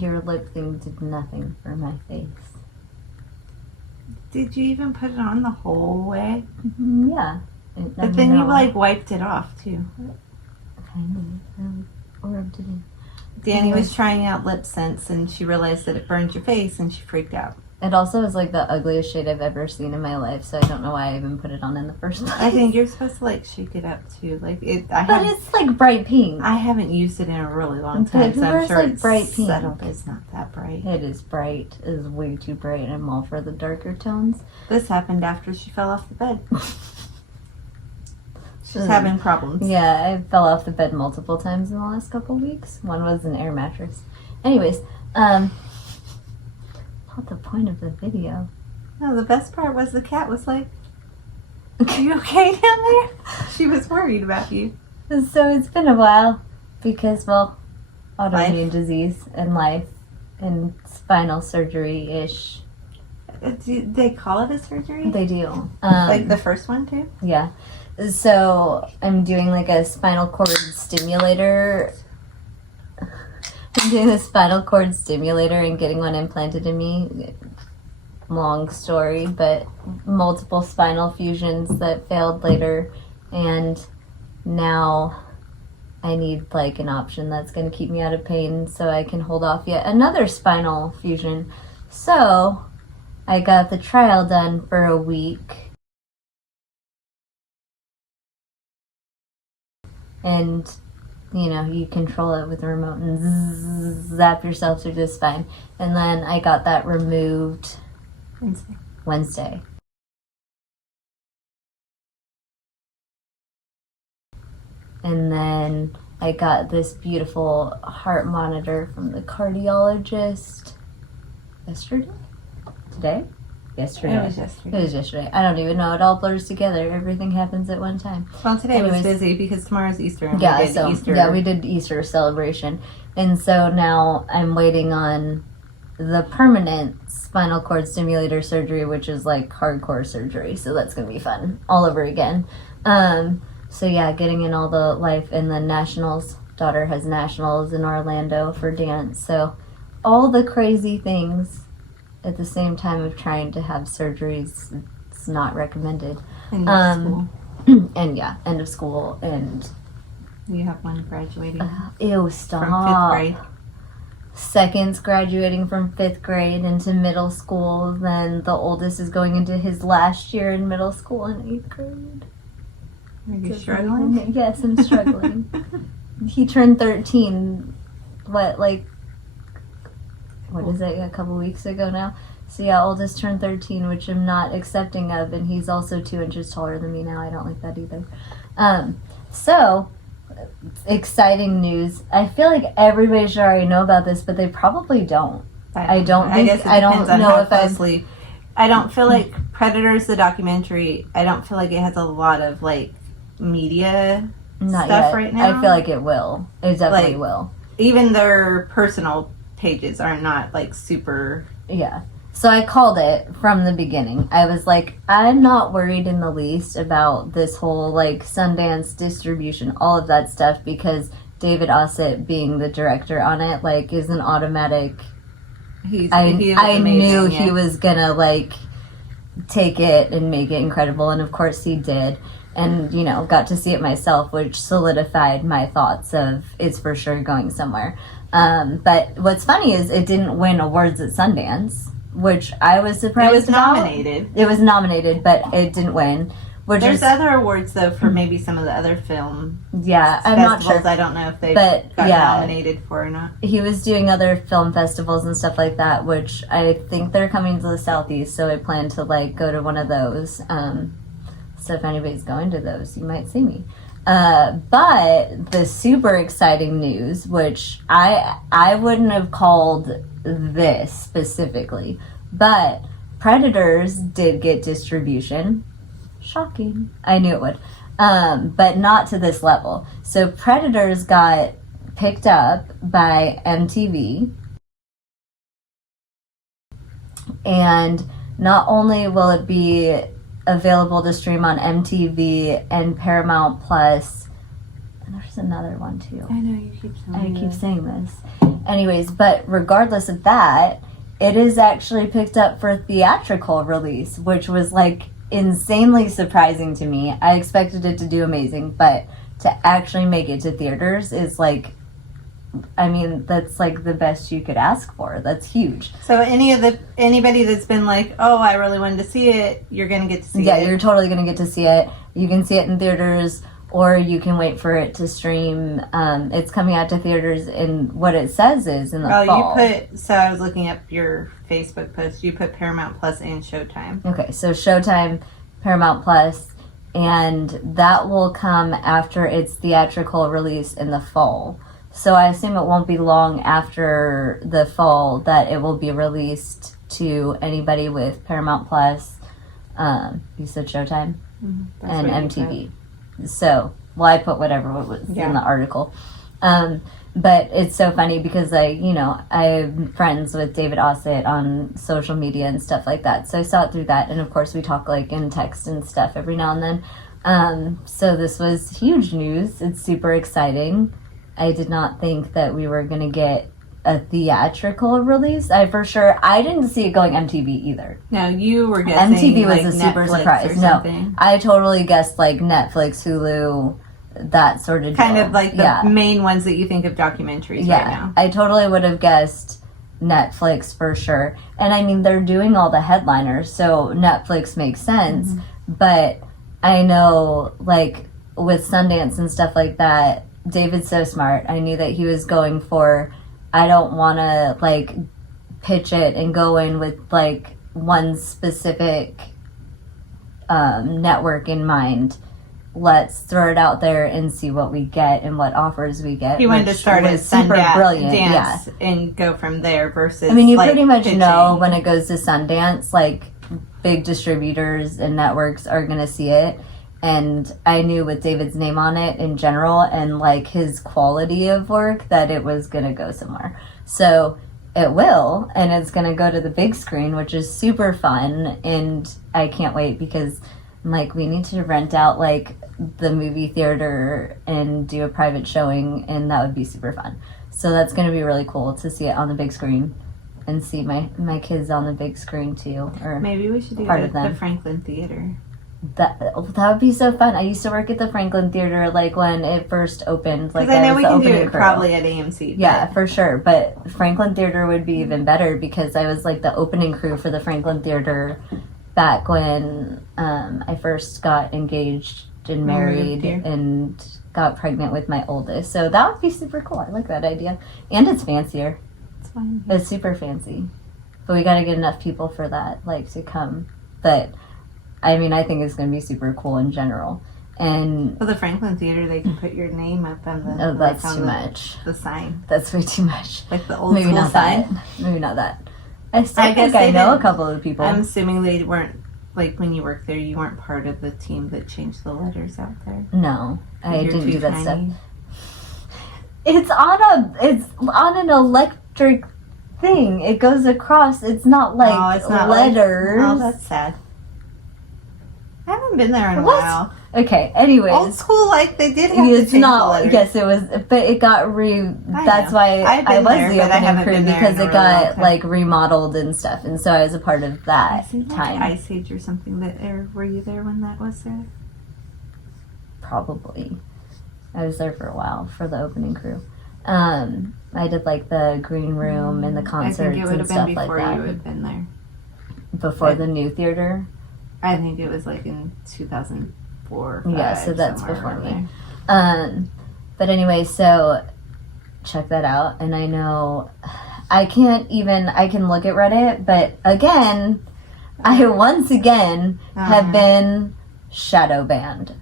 Your lip thing did nothing for my face. Did you even put it on the whole way? Yeah. But then you like wiped it off too. Kind of. Or rubbed it in. Danny was trying out lip scents and she realized that it burned your face and she freaked out. It also is like the ugliest shade I've ever seen in my life, so I don't know why I even put it on in the first place. I think you're supposed to like shake it up too. Like it. But it's like bright pink. I haven't used it in a really long time, so I'm sure like it's bright pink. subtle, but it's not that bright. It is bright. It is way too bright. I'm all for the darker tones. This happened after she fell off the bed. She's having problems. Yeah, I fell off the bed multiple times in the last couple weeks. One was an air mattress. Anyways, not the point of the video. No, the best part was the cat was like, "Are you okay down there?" She was worried about you. So it's been a while because, well, autoimmune disease and life and spinal surgery-ish. Do they call it a surgery? They do. Like the first one too? Yeah. So I'm doing like a spinal cord stimulator. I'm doing a spinal cord stimulator and getting one implanted in me. Long story, but multiple spinal fusions that failed later, and now I need like an option that's going to keep me out of pain so I can hold off yet another spinal fusion. So I got the trial done for a week. And, you know, you control it with a remote and zap yourself through the spine. And then I got that removed Wednesday. And then I got this beautiful heart monitor from the cardiologist yesterday? Today? Yesterday. It was yesterday. It was yesterday. I don't even know. It all blurs together. Everything happens at one time. Well, today was busy because tomorrow's Easter. And yeah, we did so Easter. we did Easter celebration, and so now I'm waiting on the permanent spinal cord stimulator surgery, which is like hardcore surgery. So that's gonna be fun all over again. So yeah, getting in all the life, and then nationals. Daughter has nationals in Orlando for dance. So all the crazy things at the same time of trying to have surgeries. It's not recommended. And school. And yeah, end of school, and you have one graduating. Ew, stop. From 5th grade. Second's graduating from 5th grade into middle school. Then the oldest is going into his last year in middle school in 8th grade. Are you struggling? Yes, I'm struggling. He turned 13, what is it, a couple weeks ago now? So yeah, oldest turned 13, which I'm not accepting of, and he's also 2 inches taller than me now. I don't like that either. So, exciting news. I feel like everybody should already know about this, but they probably don't. I don't know if closely. I don't feel like Predators, the documentary, I don't feel like it has a lot of like media Not stuff yet. right now. I feel like it will. It definitely will. Even their personal pages are not like super. Yeah. So I called it from the beginning. I was like, I'm not worried in the least about this whole like Sundance distribution, all of that stuff, because David Ossett being the director on it, like, is an automatic. I knew he was gonna like take it and make it incredible, and of course he did. And, you know, got to see it myself, which solidified my thoughts of it's for sure going somewhere. But what's funny is it didn't win awards at Sundance, which I was surprised. It was nominated. It was nominated, but it didn't win. There's other awards, though, for maybe some of the other film I'm not sure. I don't know if they got nominated for or not. He was doing other film festivals and stuff like that, which I think they're coming to the Southeast, so I plan to, like, go to one of those. So if anybody's going to those, you might see me. But the super exciting news, which I wouldn't have called this specifically, but Predators did get distribution. Shocking. I knew it would. But not to this level. So Predators got picked up by MTV. And not only will it be available to stream on MTV and Paramount Plus And there's another one too. I know you keep saying I keep saying this. Anyways, but regardless of that, it is actually picked up for theatrical release, which was like insanely surprising to me. I expected it to do amazing, but to actually make it to theaters is like, I mean, that's like the best you could ask for. That's huge. So anybody that's been like, oh, I really wanted to see it, you're gonna get to see it. Yeah, you're totally gonna get to see it. You can see it in theaters, or you can wait for it to stream. It's coming out to theaters, and what it says is in the fall. So I was looking up your Facebook post. You put Paramount Plus and Showtime. Okay, so Showtime, Paramount Plus, and that will come after its theatrical release in the fall. So I assume it won't be long after the fall that it will be released to anybody with Paramount Plus. You said Showtime? Mm-hmm. And MTV. So, well, I put whatever was in the article. But it's so funny because I'm friends with David Ossett on social media and stuff like that. So I saw it through that. And of course we talk like in text and stuff every now and then. So this was huge news. It's super exciting. I did not think that we were going to get a theatrical release. I didn't see it going MTV either. No, you were guessing MTV was like a super Netflix surprise. No, I totally guessed like Netflix, Hulu, that sort of kind deal. of like the main ones that you think of documentaries right now. I totally would have guessed Netflix for sure. And I mean, they're doing all the headliners, so Netflix makes sense. Mm-hmm. But I know, like with Sundance and stuff like that, David's so smart. I knew that he was going for, I don't want to like pitch it and go in with like one specific network in mind. Let's throw it out there and see what we get and what offers we get. He wanted to start at Sundance and go from there versus. I mean, you pretty much know when it goes to Sundance, like big distributors and networks are going to see it. And I knew with David's name on it in general and like his quality of work that it was going to go somewhere. So it will, and it's going to go to the big screen, which is super fun. And I can't wait because like we need to rent out like the movie theater and do a private showing, and that would be super fun. So that's going to be really cool to see it on the big screen and see my kids on the big screen too. Or maybe we should do it at the Franklin Theater. That would be so fun. I used to work at the Franklin Theater like when it first opened. Like I know we can do it probably at AMC. Yeah, for sure. But Franklin Theater would be even better because I was like the opening crew for the Franklin Theater back when I first got engaged and married and got pregnant with my oldest. So that would be super cool. I like that idea. And it's fancier. It's fun. It's super fancy. But we got to get enough people for that, like, to come. But I mean, I think it's going to be super cool in general. And the Franklin Theater, they can put your name up on the. Oh, that's too much. The sign. That's way too much. Like the old school sign. Maybe not that. I think I know a couple of people. I'm assuming they weren't like when you worked there. You weren't part of the team that changed the letters out there. No, I didn't do that stuff. It's on an electric thing. It goes across. It's not like it's not letters. Oh, that's sad. I haven't been there in a while. Okay, anyways. Old school, like, they did have to change the letters. Yes, it was, but it got that's why I was the opening crew, because it got, like, remodeled and stuff, and so I was a part of that time. Like Ice Age or something, were you there when that was there? Probably. I was there for a while, for the opening crew. I did, like, the green room and the concerts and stuff like that. I think it would have been before you had been there. Before the new theater? I think it was like in 2004 or 5. Yeah, so that's before me. But anyway, so check that out. And I know I can look at Reddit, but again, I once again have been shadow banned.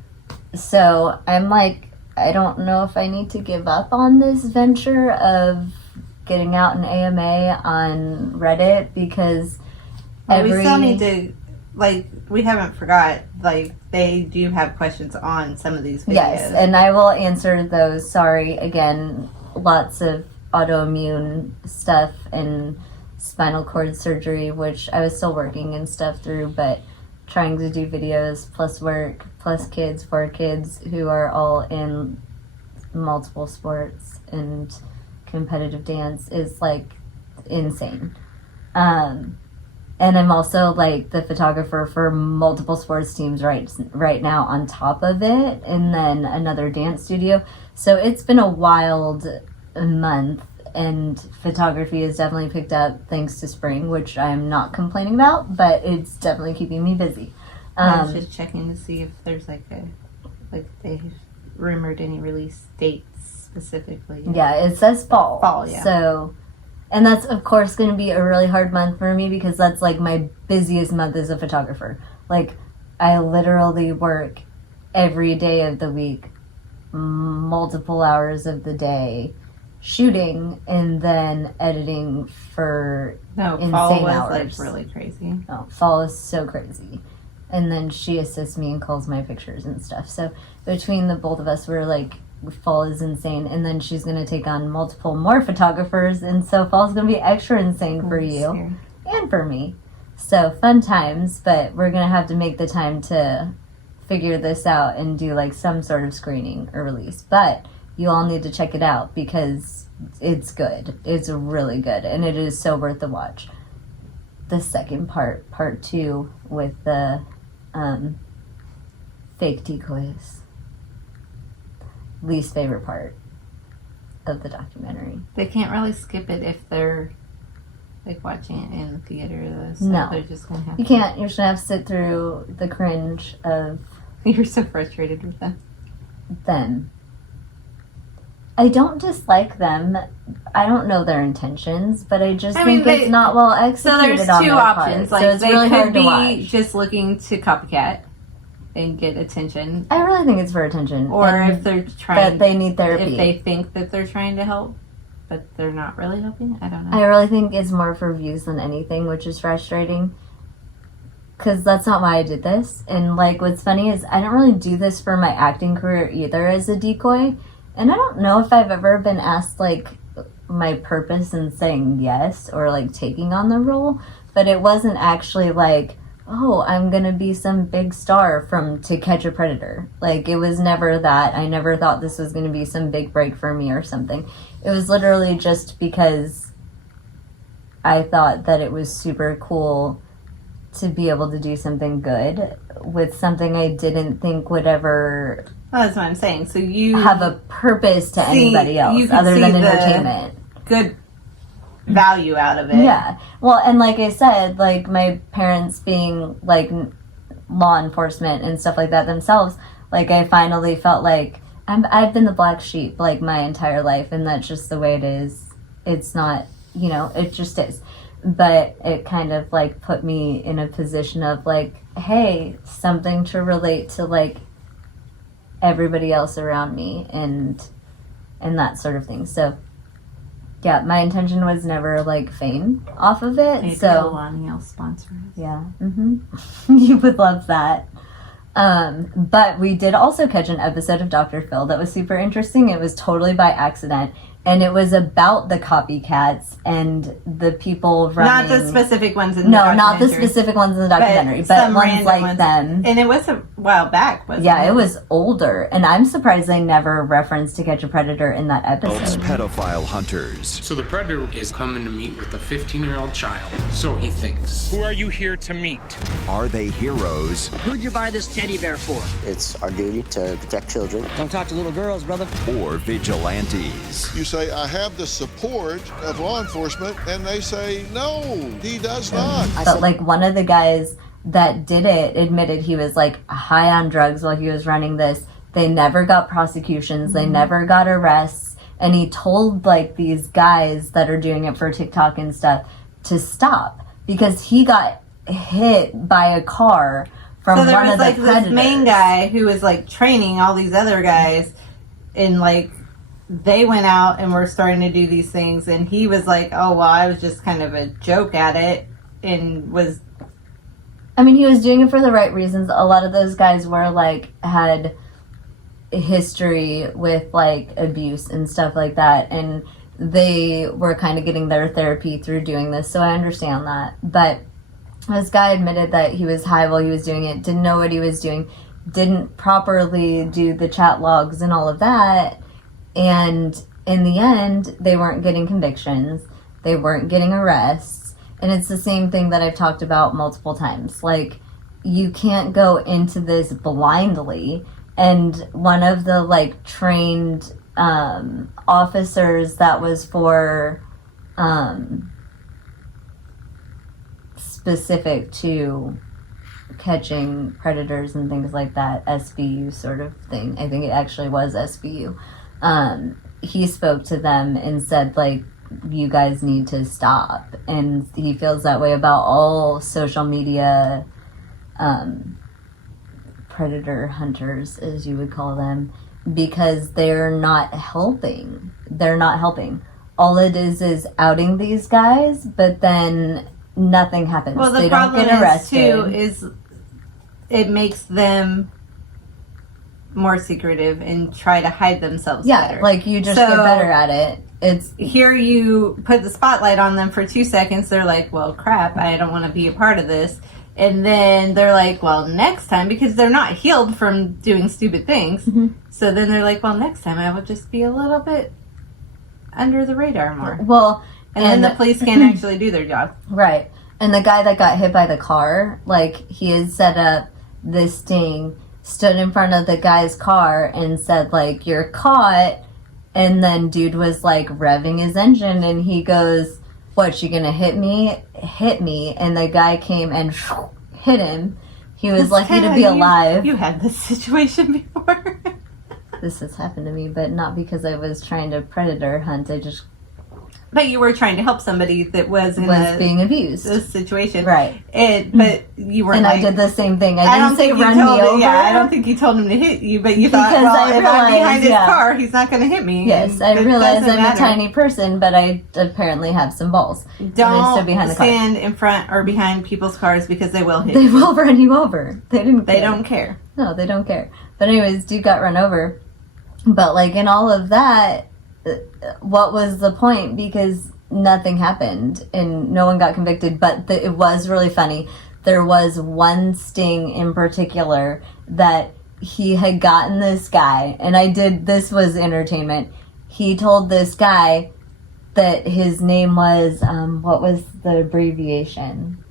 So I'm like, I don't know if I need to give up on this venture of getting out an AMA on Reddit because we still need to. Like, we haven't forgot, like, they do have questions on some of these videos. Yes, and I will answer those. Sorry, again, lots of autoimmune stuff and spinal cord surgery, which I was still working and stuff through, but trying to do videos plus work plus kids, 4 kids who are all in multiple sports and competitive dance is like insane. And I'm also like the photographer for multiple sports teams right now on top of it, and then another dance studio. So it's been a wild month, and photography has definitely picked up thanks to spring, which I'm not complaining about, but it's definitely keeping me busy. I was just checking to see if there's like they rumored any release dates specifically. Yeah, it says fall. Fall, yeah. So, and that's of course going to be a really hard month for me because that's like my busiest month as a photographer. Like, I literally work every day of the week, multiple hours of the day, shooting and then editing for insane fall was hours. like really crazy. Oh, fall is so crazy. And then she assists me and calls my pictures and stuff. So between the both of us, we're like, fall is insane. And then she's going to take on multiple more photographers. And so fall's going to be extra insane for you Scary. and for me. So fun times, but we're going to have to make the time to figure this out and do like some sort of screening or release. But you all need to check it out because it's good. It's really good. And it is so worth the watch. The second part 2 with the fake decoys. Least favorite part of the documentary. They can't really skip it if they're like watching it in the theater though. So No. they're just gonna have You can't. You're just gonna have to sit through the cringe of You're so frustrated with them. them. I don't dislike them. I don't know their intentions, but I just think it's not well executed. So there's on two their options. part. Like So it's they really could hard to be watch. just looking to copycat and get attention, I really think it's for attention, or and if they're that trying, they need therapy. if they think that they're trying to help, but they're not really helping. I don't know. I really think it's more for views than anything, which is frustrating. Because that's not why I did this. And, like, what's funny is I don't really do this for my acting career either as a decoy. And I don't know if I've ever been asked, like, my purpose in saying yes or, like, taking on the role. But it wasn't actually like, oh, I'm going to be some big star from To Catch a Predator. Like, it was never that. I never thought this was going to be some big break for me or something. It was literally just because I thought that it was super cool to be able to do something good with something I didn't think would ever Well, that's what I'm saying. So you have a purpose to anybody you else can other see than the entertainment. good value out of it. Yeah. Well, and like I said, like my parents being like law enforcement and stuff like that themselves, like I finally felt like I've been the black sheep like my entire life, and that's just the way it is. It's not, it just is. But it kind of like put me in a position of like, hey, something to relate to like everybody else around me and that sort of thing. So yeah, my intention was never like fame off of it. Maybe so Lonnie will sponsor us. yeah, you would love that. But we did also catch an episode of Dr. Phil that was super interesting. It was totally by accident. And it was about the copycats and the people running. Not the specific ones in the No, not the documentary. specific ones in the documentary, but some ones random like ones. them. And it was a while back, wasn't Yeah, it? it was older. And I'm surprised they never referenced To Catch a Predator in that Adults, episode. pedophile hunters. So the predator is coming to meet with a 15-year-old child. So he thinks. Who are you here to meet? Are they heroes Who'd you buy this teddy bear for? It's our duty to protect children. Don't talk to little girls, brother. or vigilantes? You say, I have the support of law enforcement, and they say, no, he does not. But like one of the guys that did it admitted he was like high on drugs while he was running this. They never got prosecutions. They never got arrests. And he told like these guys that are doing it for TikTok and stuff to stop because he got hit by a car from So there one was of the like predators. this main guy who was like training all these other guys, and like they went out and were starting to do these things, and he was like, "Oh well, I was just kind of a joke at it," and was I mean, he was doing it for the right reasons. A lot of those guys were like had history with like abuse and stuff like that, and they were kind of getting their therapy through doing this. So I understand that. But this guy admitted that he was high while he was doing it, didn't know what he was doing, didn't properly do the chat logs and all of that, And in the end, they weren't getting convictions. They weren't getting arrests. And it's the same thing that I've talked about multiple times. Like, you can't go into this blindly. And one of the, like, trained officers that was for specific to catching predators and things like that, SVU sort of thing. I think it actually was SVU. He spoke to them and said, like, you guys need to stop. And he feels that way about all social media predator hunters, as you would call them, because they're not helping. They're not helping. All it is outing these guys, but then nothing happens. Well, the they don't problem get arrested. is it makes them more secretive and try to hide themselves better. Like, you just get better at it. It's here, you put the spotlight on them for 2 seconds, they're like, well, crap, I don't want to be a part of this. And then they're like, well, next time, because they're not healed from doing stupid things. So then they're like, well, next time I will just be a little bit under the radar more. Well, and then the police can't actually do their job. Right. And the guy that got hit by the car, like, he had set up this sting, stood in front of the guy's car and said, like, you're caught. And then dude was, like, revving his engine, and he goes, what, you gonna hit me? Hit me. And the guy came and hit him. He was lucky to be alive. You had this situation before. This has happened to me, but not because I was trying to predator hunt. But you were trying to help somebody that was in being abused. This situation. Right. But you weren't. And I did the same thing. I didn't say run me over. Yeah, I don't think you told him to hit you, but you thought, well, if I'm behind his car, he's not going to hit me. Yes, I realize I'm a tiny person, but I apparently have some balls. Don't stand in front or behind people's cars because they will hit you. They will run you over. They don't care. No, they don't care. But anyways, dude got run over. But, like, in all of that, what was the point? Because nothing happened and no one got convicted. But it was really funny. There was one sting in particular that he had gotten this guy, and this was entertainment. He told this guy that his name was, what was the abbreviation?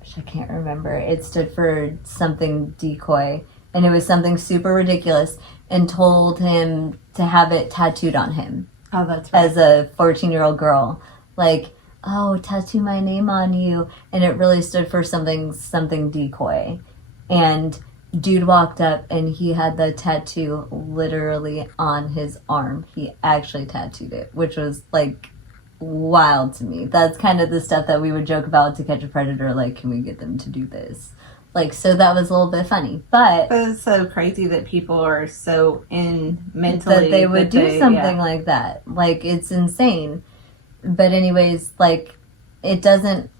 Which I can't remember. It stood for something decoy, and it was something super ridiculous, and told him to have it tattooed on him. Oh, that's right. As a 14-year-old girl. Like, oh, tattoo my name on you. And it really stood for something decoy. And dude walked up and he had the tattoo literally on his arm. He actually tattooed it, which was, like, wild to me. That's kind of the stuff that we would joke about To Catch a Predator. Like, can we get them to do this? Like, so that was a little bit funny, but it's so crazy that people are so in mentally that they would do something like that. Like, it's insane. But anyways, like, it doesn't,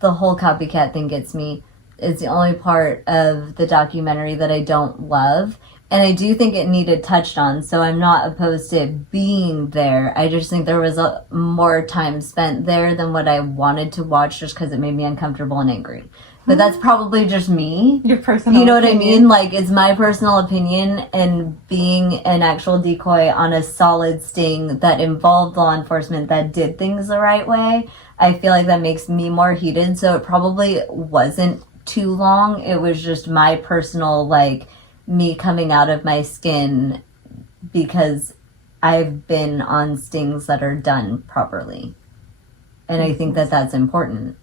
the whole copycat thing gets me. It's the only part of the documentary that I don't love. And I do think it needed touched on, so I'm not opposed to it being there. I just think there was more time spent there than what I wanted to watch, just because it made me uncomfortable and angry. But that's probably just me. Your personal You know opinion. what I mean? Like, it's my personal opinion, and being an actual decoy on a solid sting that involved law enforcement that did things the right way, I feel like that makes me more heated. So it probably wasn't too long. It was just my personal, like, me coming out of my skin because I've been on stings that are done properly. And I think that that's important.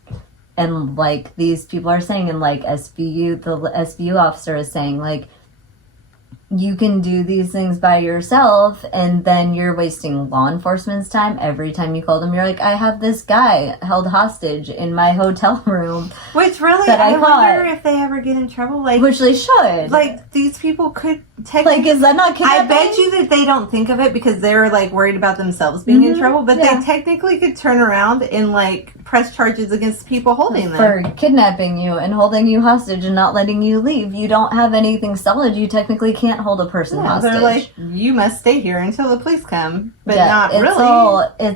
And, like, these people are saying, and, like, SVU, the SVU officer is saying, like, you can do these things by yourself, and then you're wasting law enforcement's time. Every time you call them, you're like, I have this guy held hostage in my hotel room. Which really, that I wonder if they ever get in trouble. Like, which they should. Like, these people could technically... Like, is that not kidnapping? I bet you that they don't think of it because they're, like, worried about themselves being in trouble, but they technically could turn around and, like, press charges against people holding them. For kidnapping you and holding you hostage and not letting you leave. You don't have anything solid. You technically can't hold a person hostage. They're like, you must stay here until the police come. But not really.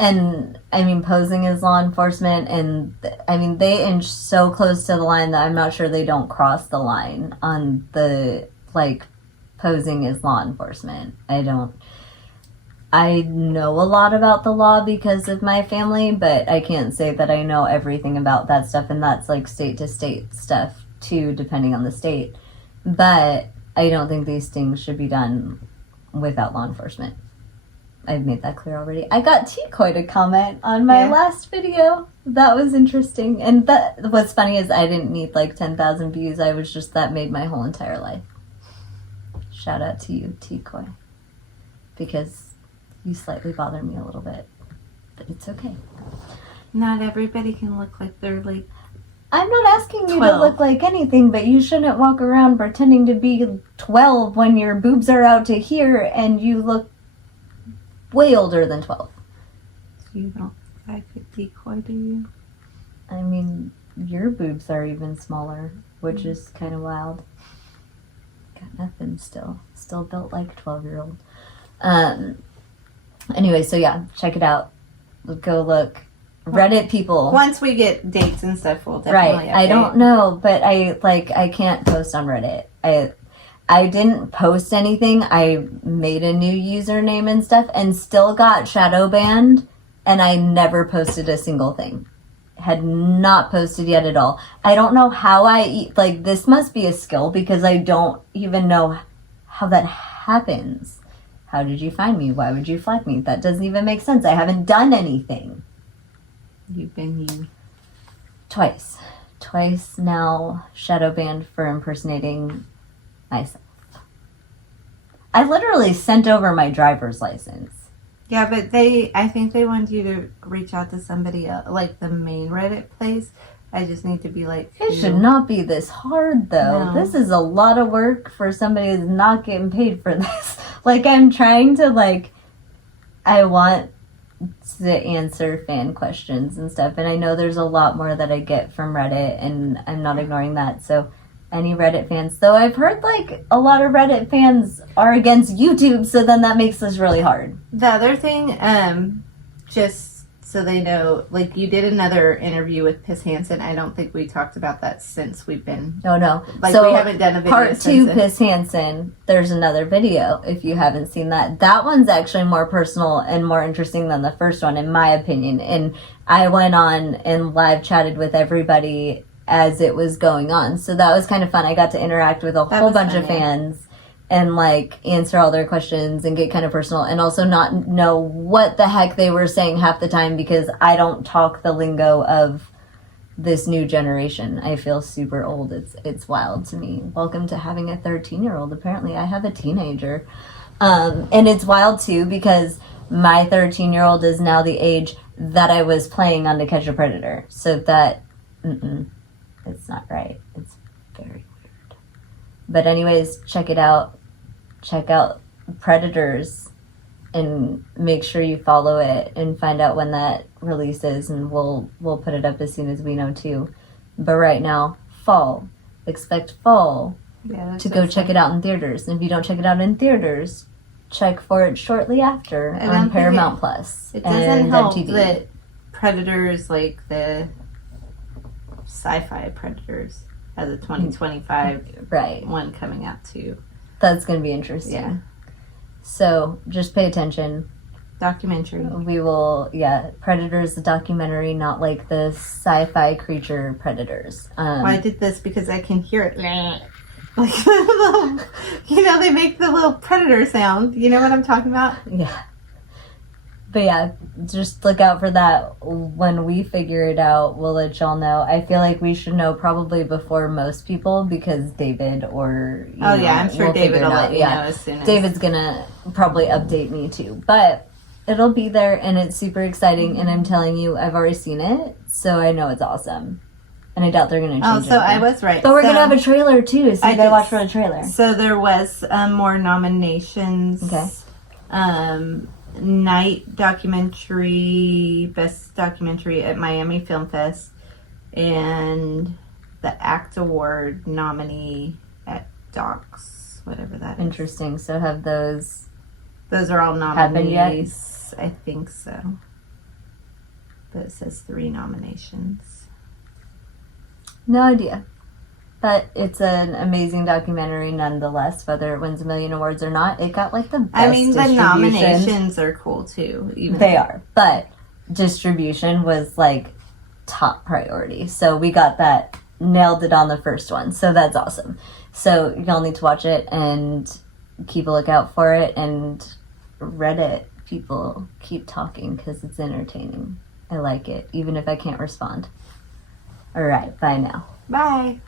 And, I mean, posing as law enforcement, and, I mean, they inch so close to the line that I'm not sure they don't cross the line on the, like, posing as law enforcement. I know a lot about the law because of my family, but I can't say that I know everything about that stuff, and that's like state to state stuff too, depending on the state. But I don't think these things should be done without law enforcement. I've made that clear already. I got T-Coy to comment on my last video. That was interesting. And what's funny is I didn't need like 10,000 views. That made my whole entire life. Shout out to you, T-Coy. Because you slightly bother me a little bit. But it's okay. Not everybody can look like they're like... I'm not asking you 12. to look like anything, but you shouldn't walk around pretending to be 12 when your boobs are out to here and you look way older than 12. You don't like a decoy, do you? I mean, your boobs are even smaller, which is kind of wild. Got nothing still. Still built like a 12-year-old. Anyway, so yeah, check it out. Go look. Reddit people. Once we get dates and stuff, we'll definitely Right. I don't know, but I can't post on Reddit. I didn't post anything. I made a new username and stuff and still got shadow banned, and I never posted a single thing. Had not posted yet at all. I don't know how this must be a skill because I don't even know how that happens. How did you find me? Why would you flag me? That doesn't even make sense. I haven't done anything. You've been you. Twice now shadow banned for impersonating myself. I literally sent over my driver's license. Yeah, but I think they wanted you to reach out to somebody else, like the main Reddit place. I just need to be like... It should not be this hard, though. No. This is a lot of work for somebody who's not getting paid for this. I'm trying to, I want to answer fan questions and stuff, and I know there's a lot more that I get from Reddit, and I'm not ignoring that, so any Reddit fans, though I've heard a lot of Reddit fans are against YouTube, so then that makes this really hard. The other thing, just so they know, you did another interview with Piss Hansen. I don't think we talked about that since we've been... Oh, no. So we haven't done a video part since 2, Piss Hansen, there's another video, if you haven't seen that. That one's actually more personal and more interesting than the first one, in my opinion. And I went on and live chatted with everybody as it was going on. So that was kind of fun. I got to interact with a whole bunch of fans and answer all their questions and get kind of personal, and also not know what the heck they were saying half the time because I don't talk the lingo of this new generation. I feel super old. It's wild to me. Welcome to having a 13-year-old. Apparently I have a teenager. And it's wild too because my 13-year-old is now the age that I was playing on To Catch a Predator. So that, it's not right. It's very weird. But anyways, check it out. Check out Predators and make sure you follow it and find out when that releases, and we'll put it up as soon as we know too. But right now, fall. Expect fall to go check it out in theaters. And if you don't check it out in theaters, check for it shortly after on Paramount Plus. It doesn't help that Predators, the sci-fi Predators, has a 2025 one coming out too. That's going to be interesting. Yeah. So just pay attention. Documentary. We will, Predators, the documentary, not the sci-fi creature Predators. I did this because I can hear it. They make the little predator sound. You know what I'm talking about? Yeah. But yeah, just look out for that. When we figure it out, we'll let y'all know. I feel like we should know probably before most people because David or... I'm sure David will let you know as soon as... David's gonna probably update me too. But it'll be there and it's super exciting, and I'm telling you, I've already seen it, so I know it's awesome. And I doubt they're gonna change it. Oh, so I was right. But we're gonna have a trailer too, so you gotta watch for the trailer. So there was more nominations. Okay. Night documentary, best documentary at Miami Film Fest, and the ACT Award nominee at Docs, whatever that is. Interesting. So have those are all happened yet? nominees. I think so. But it says 3 nominations. No idea. But it's an amazing documentary nonetheless, whether it wins a million awards or not. It got like the best I mean, the distribution. nominations are cool too. Even They are. But distribution was like top priority. So we got that, nailed it on the first one. So that's awesome. So y'all need to watch it and keep a lookout for it. And Reddit people keep talking because it's entertaining. I like it, even if I can't respond. All right, bye now. Bye.